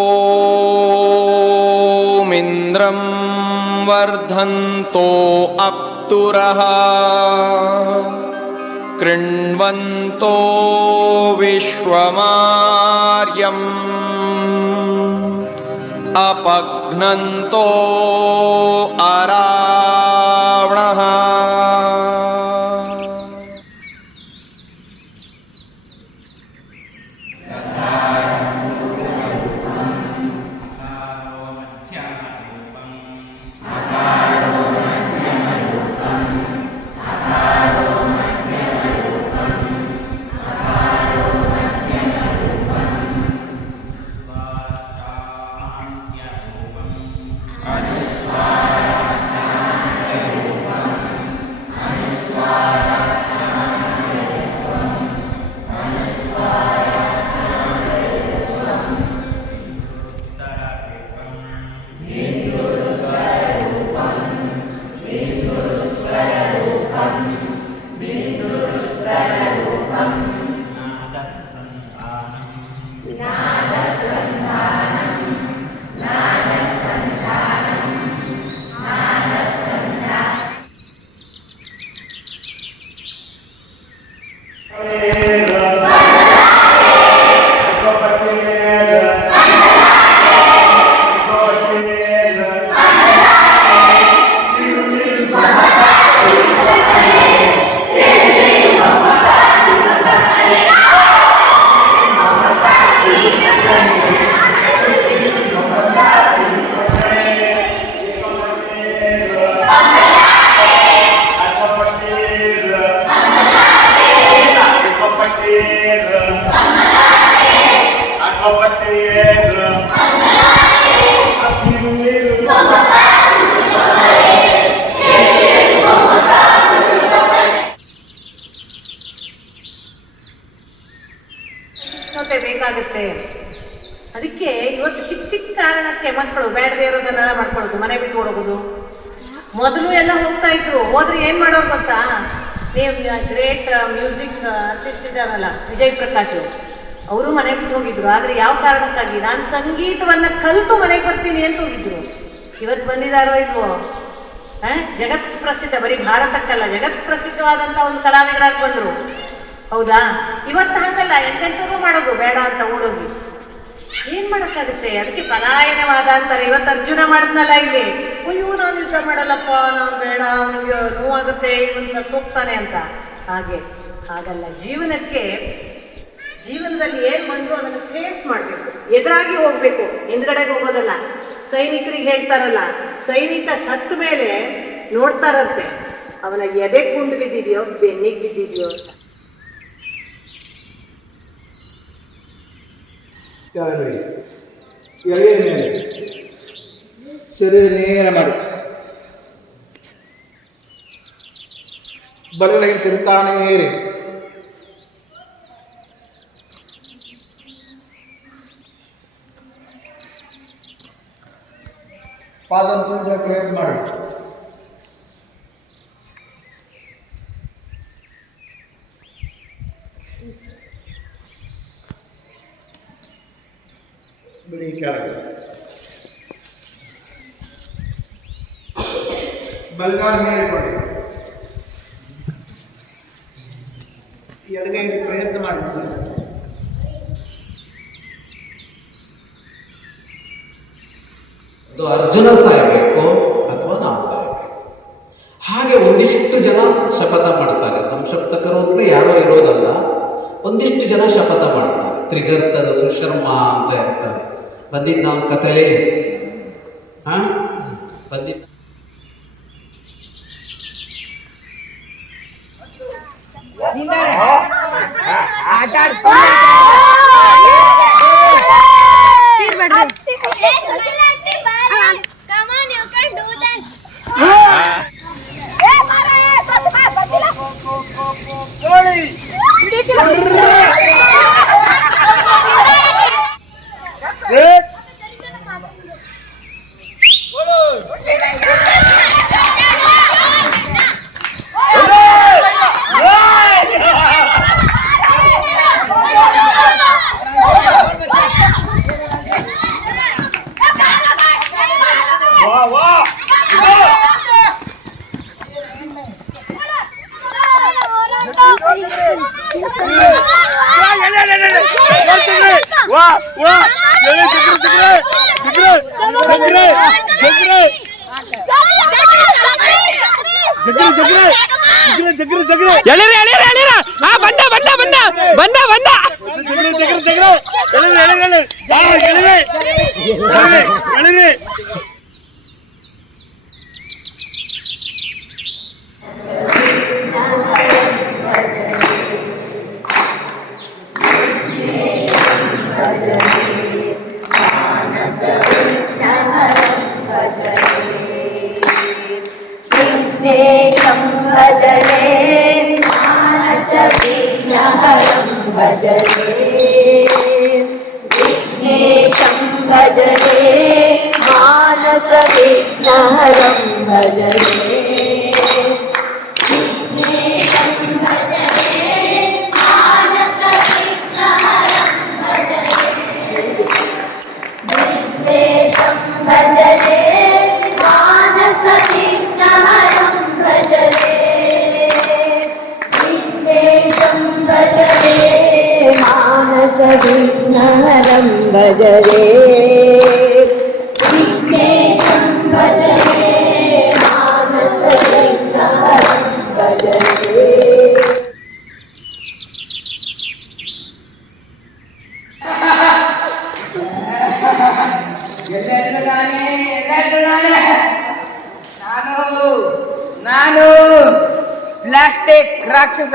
ॐमिन्द्रं वर्धन्तो अप्तुरः। कृण्वन्तो विश्वमार्यम्। अपघ्नन्तो अरावणः ಅದಕ್ಕೆ ಇವತ್ತು ಚಿಕ್ಕ ಚಿಕ್ಕ ಕಾರಣಕ್ಕೆ ಮಕ್ಕಳು ಬೇಡದೇ ಇರೋದನ್ನೆಲ್ಲ ಮಾಡ್ಕೊಳ್ಳೋದು, ಮನೆ ಬಿಟ್ಟು ಓಡೋಗೋದು. ಮೊದಲು ಎಲ್ಲ ಹೋಗ್ತಾ ಇದ್ರು, ಹೋದ್ರೆ ಏನ್ ಮಾಡೋ ಗೊತ್ತಾ? ನೀವು ಗ್ರೇಟ್ ಮ್ಯೂಸಿಕ್ ಆರ್ಟಿಸ್ಟ್ ಇದ್ದಾರಲ್ಲ, ವಿಜಯ್ ಪ್ರಕಾಶ್ ಅವರು. ಮನೆ ಬಿಟ್ಟು ಹೋಗಿದ್ರು, ಆದ್ರೆ ಯಾವ ಕಾರಣಕ್ಕಾಗಿ? ನಾನು ಸಂಗೀತವನ್ನ ಕಲಿತು ಮನೆಗೆ ಬರ್ತೀನಿ ಅಂತ ಹೋಗಿದ್ರು. ಇವತ್ತು ಬಂದಿದಾರೋ ಇಲ್ವೋ? ಜಗತ್ ಪ್ರಸಿದ್ಧ, ಬರೀ ಭಾರತಕ್ಕಲ್ಲ, ಜಗತ್ ಪ್ರಸಿದ್ಧವಾದಂತ ಒಂದು ಕಲಾವಿದರಾಗಿ ಬಂದ್ರು. ಹೌದಾ? ಇವತ್ತು ಹಾಗಲ್ಲ ಎಂತೆಂಥದ್ದು ಮಾಡೋದು, ಬೇಡ ಅಂತ ಓಡೋಗಿ. ಏನ್ ಮಾಡಕ್ಕಾಗುತ್ತೆ? ಅದಕ್ಕೆ ಪಲಾಯನವಾದ ಅಂತಾರೆ. ಇವತ್ತು ಅರ್ಜುನ ಮಾಡಿದ್ನಲ್ಲ ಇಲ್ಲಿ. ಅಯ್ಯೋ, ನಾನು ಯುದ್ಧ ಮಾಡಲ್ಲಪ್ಪ, ನಾನು ಬೇಡ ಅವನಿಗೆ ನೋವಾಗುತ್ತೆ, ಇವನ್ ಸತ್ತು ಹೋಗ್ತಾನೆ ಅಂತ. ಹಾಗೆ. ಹಾಗಲ್ಲ, ಜೀವನಕ್ಕೆ, ಜೀವನದಲ್ಲಿ ಏನ್ ಬಂದ್ರು ಅದನ್ನು ಫೇಸ್ ಮಾಡಬೇಕು. ಎದುರಾಗಿ ಹೋಗ್ಬೇಕು. ಹಿಂದ್ಗಡೆಗೆ ಹೋಗೋದಲ್ಲ. ಸೈನಿಕರಿಗೆ ಹೇಳ್ತಾರಲ್ಲ, ಸೈನಿಕ ಸತ್ತ ಮೇಲೆ ನೋಡ್ತಾರಂತೆ. ಅವನ ಎದೆ ಕುಂಡು ಬಿದ್ದಿದ್ಯೋ, ಬೆನ್ನಿಗೆ ಬಿದ್ದಿದ್ಯೋ ಅಂತ. ಕೆಳಗಡೆ ಎಳೆಯ ಮೇಲೆ ಶರೀರ ನೇರ ಮಾಡಿ ಬಲಗಳಿಗೆ ತಿರುತ್ತಾನೇ ಇರಿ ಪಾದ ತುಂಬ ಕ್ಲಿಯರ್ ಬಿಡಿ ಕೆಳಗೆ ಬಲಗಾಲ ಎಡಗೈ ಪ್ರಯತ್ನ ಮಾಡಿ. ಅದು ಅರ್ಜುನ ಸಾಯಬೇಕು ಅಥವಾ ನಾವು ಸಾಯಬೇಕು? ಹಾಗೆ ಒಂದಿಷ್ಟು ಜನ ಶಪಥ ಮಾಡ್ತಾರೆ. ಸಂಶಪ್ತಕರು ಅಂತ ಯಾರೋ ಇರೋದಲ್ಲ. ಒಂದಿಷ್ಟು ಜನ ಶಪಥ ಮಾಡ್ತಾರೆ. ತ್ರಿಗರ್ತದ ಸುಶರ್ಮ ಅಂತ ಇರ್ತಾರೆ. ಬಂದಿದ್ದು ನಾವು ಕಥೆಲೇ ಹಾ ಬಂದಿದ್ದು Hey, વાહ વાહ જય જગરે જગરે જગરે જગરે જગરે જગરે જગરે જગરે જગરે જગરે જગરે જગરે मानसविघ्नहरं भजने विघ्नेशं भजने मानसविघ्नहरं भजने ಎಲ್ಲೆಲ್ಲೂ ನಾನೇ ಎಲ್ಲೆಲ್ಲೂ ನಾನೇ ನಾನು ನಾನು ಪ್ಲಾಸ್ಟಿಕ್ ರಾಕ್ಷಸ.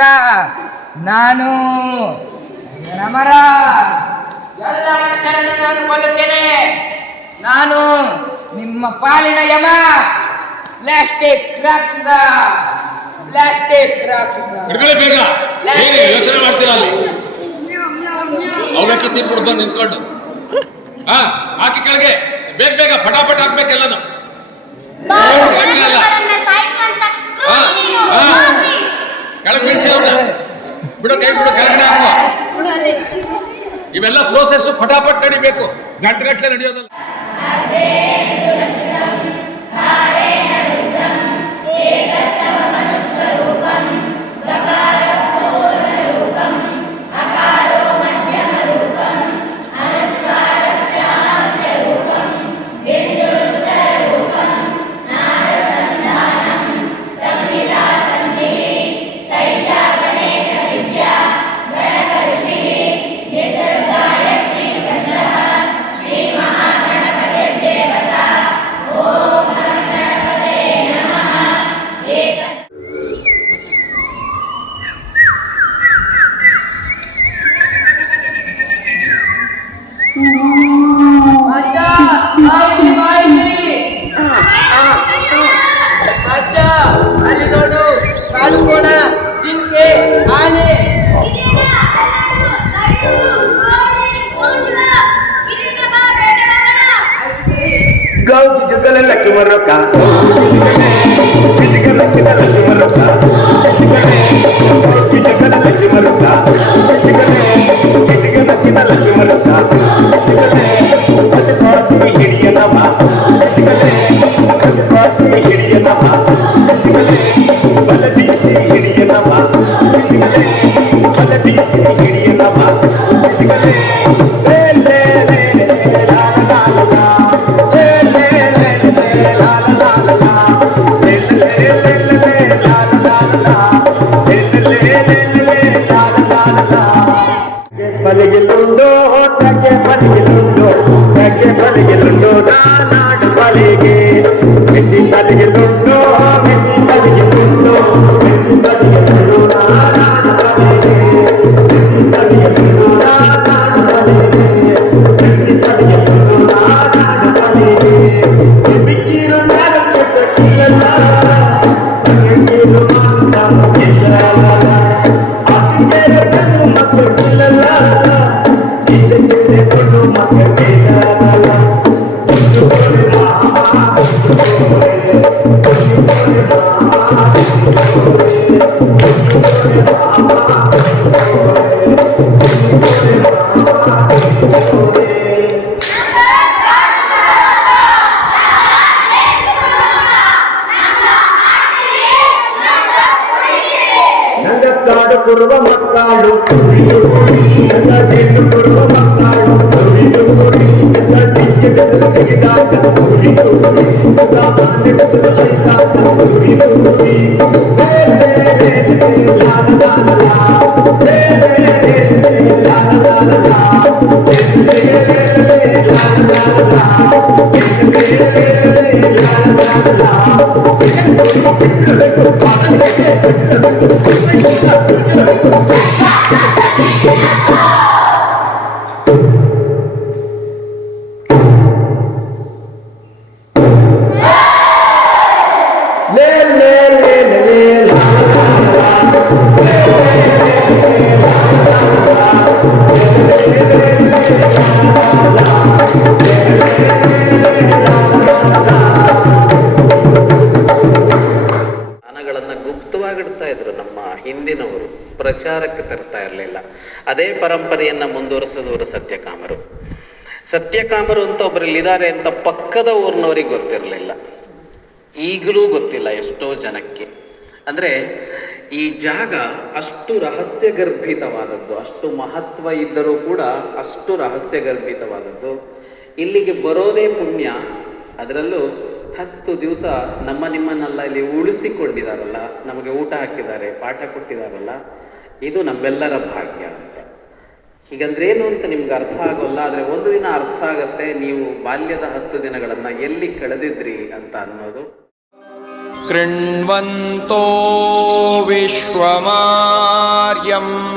ನಾನು ನಮರ ಎಲ್ಲ ಮನುಷ್ಯರನ್ನು ನಾನು ಕೊಲ್ಲುತ್ತೇನೆ. ನಾನು ನಿಮ್ಮ ಪಾಲಿನ ಯಮ. ಪ್ಲಾಸ್ಟಿಕ್ ರಾಕ್ಷಸ. ಪ್ಲಾಸ್ಟಿಕ್ ರಾಕ್ಷಸ. ಬೇಗ. ಯೋಚನೆ ಮಾಡ್ತೀರಾ ಅವಲಕ್ಕಿ ತಿನ್ಬಿಟ್ಟು ನಿಂತ್ಕೊಂಡು. ಹಾ ಹಾಕಿ ಕೆಳಗೆ. ಬೇಗ ಬೇಗ ಪಟಾಪಟ್ ಹಾಕ್ಬೇಕೆಲ್ಲನು ಕೆಳಗೆ ಬೀಳ್ಸಿ ಅವ್ರನ್ನ. ಬಿಡು ಕೈ ಬಿಡು ಕೆಳಗಡೆ ಹಾಕುವ. ಇವೆಲ್ಲ ಪ್ರೋಸೆಸ್ ಫಟಾಫಟ್ ನಡಿಬೇಕು. ಗಂಟೆಗಟ್ಟಲೆ ನಡೆಯೋದಲ್ಲ. Go to the lake, Morocco. ಕಾಡು ಕೊಡುವ ಮಕ್ಕಳು ನಂಗ ಜೇನು ಕೊಡುವ ಮಕ್ಕಳು ತೂರಿ ಎಲ್ಲ ಜಿಂಕೆ ಬೆದರು ತೆಗೆದಾಗ ತೂರಿ ತೂರಿ ಮುಖ ಆನೆ ಬೆದರು ಹರಿದಾಗ ತೂರಿ ತೂರಿ ಲೇ ಲೇ ಲೇ ಲೇ ಲಾಲ ಲಾಲ ಲಾ ಲೇ ಲೇ ಲೇ ಲೇ ಲಾಲ ಲಾಲ ಪರಂಪರೆಯನ್ನು ಮುಂದುವರಿಸಿದವರು ಸತ್ಯಕಾಮರು. ಸತ್ಯಕಾಮರು ಅಂತ ಒಬ್ಬರಲ್ಲಿ ಇದ್ದಾರೆ ಅಂತ ಪಕ್ಕದ ಊರಿನವರಿಗೆ ಗೊತ್ತಿರಲಿಲ್ಲ. ಈಗಲೂ ಗೊತ್ತಿಲ್ಲ ಎಷ್ಟೋ ಜನಕ್ಕೆ. ಅಂದರೆ ಈ ಜಾಗ ಅಷ್ಟು ರಹಸ್ಯ ಗರ್ಭಿತವಾದದ್ದು ಅಷ್ಟು ಮಹತ್ವ ಇದ್ದರೂ ಕೂಡ ಅಷ್ಟು ರಹಸ್ಯ ಗರ್ಭಿತವಾದದ್ದು ಇಲ್ಲಿಗೆ ಬರೋದೇ ಪುಣ್ಯ, ಅದರಲ್ಲೂ ಹತ್ತು ದಿವಸ ನಮ್ಮ ನಿಮ್ಮನ್ನೆಲ್ಲ ಇಲ್ಲಿ ಉಳಿಸಿಕೊಂಡಿದಾರಲ್ಲ, ನಮಗೆ ಊಟ ಹಾಕಿದ್ದಾರೆ, ಪಾಠ ಕೊಟ್ಟಿದಾರಲ್ಲ, ಇದು ನಮ್ಮೆಲ್ಲರ ಭಾಗ್ಯ ಅಂತ. ಹೀಗಂದ್ರೆ ಏನು ಅಂತ ನಿಮ್ಗೆ ಅರ್ಥ ಆಗೋಲ್ಲ ಆದರೆ ಒಂದು ದಿನ ಅರ್ಥ ಆಗತ್ತೆ ನೀವು ಬಾಲ್ಯದ ಹತ್ತು ದಿನಗಳನ್ನು ಎಲ್ಲಿ ಕಳೆದಿದ್ರಿ ಅಂತ ಅನ್ನೋದು कृण्वन्तो विश्वमार्यम्